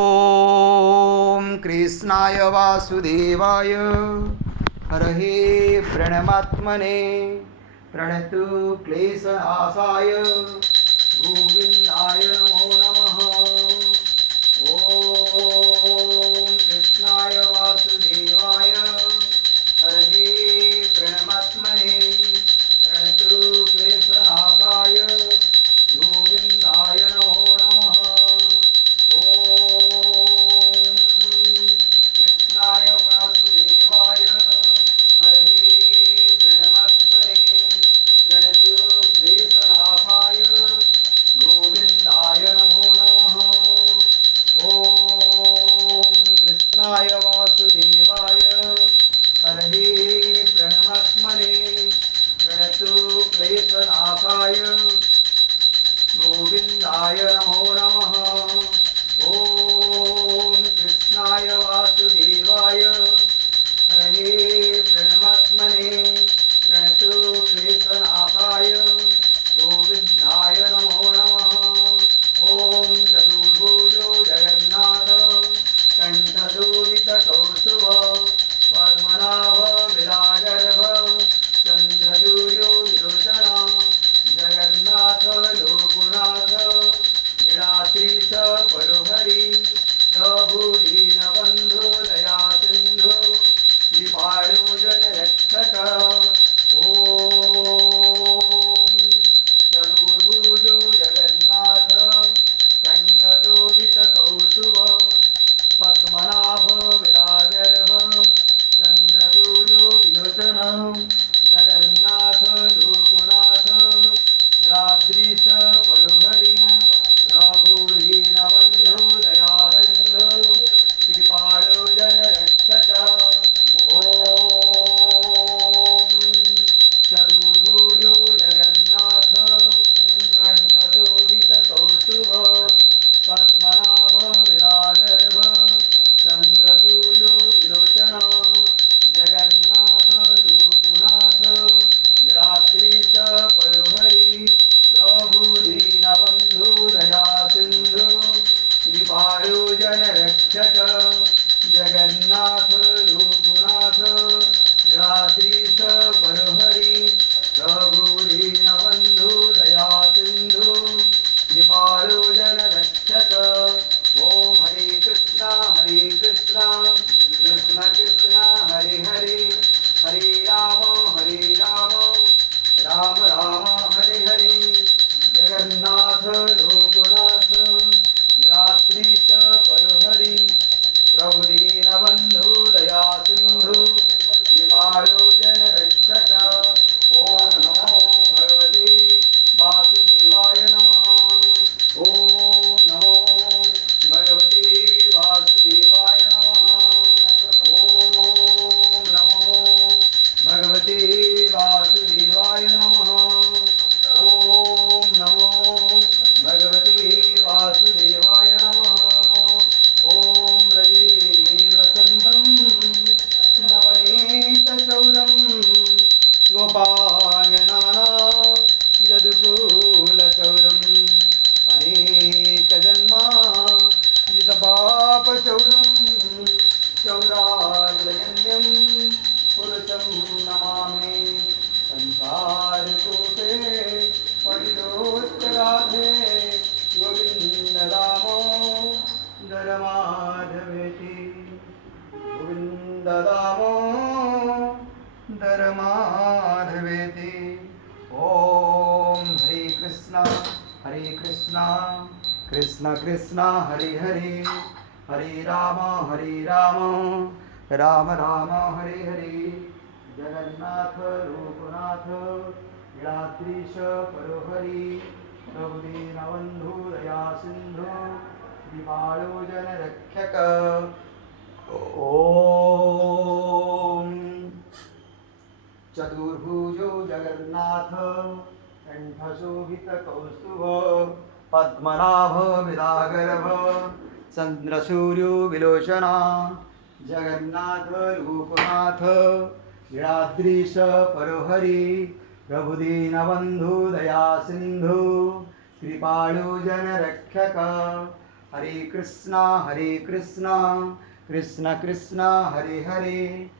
ॐ कृष्णाय वासुदेवाय हरहे प्रणमात्मने प्रणतु क्लेशनाशाय गोविन्दाय नमो नमः। ॐ कृष्णाय वासुदेवाय हरहे प्रणमात्मने प्रणतु क्लेशनाशाय गोविन्दाय नमो नमः। कृष्णाय वासुदेवाय हरहे प्रणमात्मने प्रणतु क्लेशनाशाय गोविन्दाय नमो नमः। ॐ कृष्णाय वासुदेवाय हरहे प्रणमात्मने प्रणतु क्लेशनाशाय गोविन्दाय नमो नमः। ॐ कृष्णाय वासुदेवाय हरहे प्रणमात्मने प्रणतु क्लेशनाशाय गोविन्दाय नमो नमः। ॐ चतुर्भुजो जगन्नाथ कण्ठशोभितकौस्तुभ पद्मनाभ विराजर्भ चन्द्रसूर्यो विलोचना जगन्नाथ लोकनाथ लीलाश्रीश परोहरि प्रभु दीनबन्धु दया सिन्धु कृपाळु जनरक्षक। ॐ चतुर्भुजो जगन्नाथ कण्ठशोभितकौस्तुभ पद्मनाभ विराजर्भ चन्द्रसूर्यो विलोचन जगन्नाथ लोकनाथ लीलाद्रीश परोहरि प्रभु दीनबन्धु दया सिन्धु कृपाळु जनरक्षक। ॐ चतुर्भुजो जगन्नाथ कण्ठशोभितकौस्तुभ पद्मनाभ विराजर्भ चन्द्रसूर्यो विलोचन जगन्नाथ लोकनाथ लीलाद्रीश परोहरि प्रभु दीनबन्धु दया सिन्धु कृपाळु जनरक्षक। जगन्नाथ लोकनाथ लीलाद्रीश परोहरि प्रभु दीनबन्धु दया सिन्धु कृपाळु जनरक्षक। ॐ हरे कृष्ण कृष्ण कृष्ण हरे हरे हरे राम राम राम हरे हरे। जगन्नाथ लोकनाथ लीलाद्रीश परोहरि प्रभु दीनबन्धु दया सिन्धु कृपाळु जनरक्षक। ॐ नमो भगवते वासुदेवाय नमः। ॐ नमो भगवते वासुदेवाय नमः। ॐ नमो भगवते वासुदेवाय नमः। ॐ नमो भगवते वासुदेवाय नमः। ॐ व्रजे वसन्तं नवनीतचौरं गोपाङ्गनानां यदुकूलचौरम् अनेकजन्मा जितपापचौरं चौराग्रगण्यं पुरुषं नमामि। संसारकूटे परिदोत्तराधे गोविन्द दामोदर माधवेति गोविन्द दामोदर माधवेति। ॐ हरे कृष्ण कृष्ण कृष्ण हरे हरे हरे राम राम राम हरे हरे। जगन्नाथ लोकनाथ लीलाद्रीश परोहरि प्रभु दीनबन्धु दया सिन्धु कृपाळु जनरक्षक। ॐ चतुर्भुजो जगन्नाथ कण्ठशोभितकौस्तुभ पद्मनाभ विराजर्भ चन्द्रसूर्यो विलोचना जगन्नाथ लोकनाथ लीलाद्रीश परोहरि प्रभु दीनबन्धु दया सिन्धु कृपाळु जनरक्षक। हरे कृष्णा कृष्ण कृष्ण हरे हरे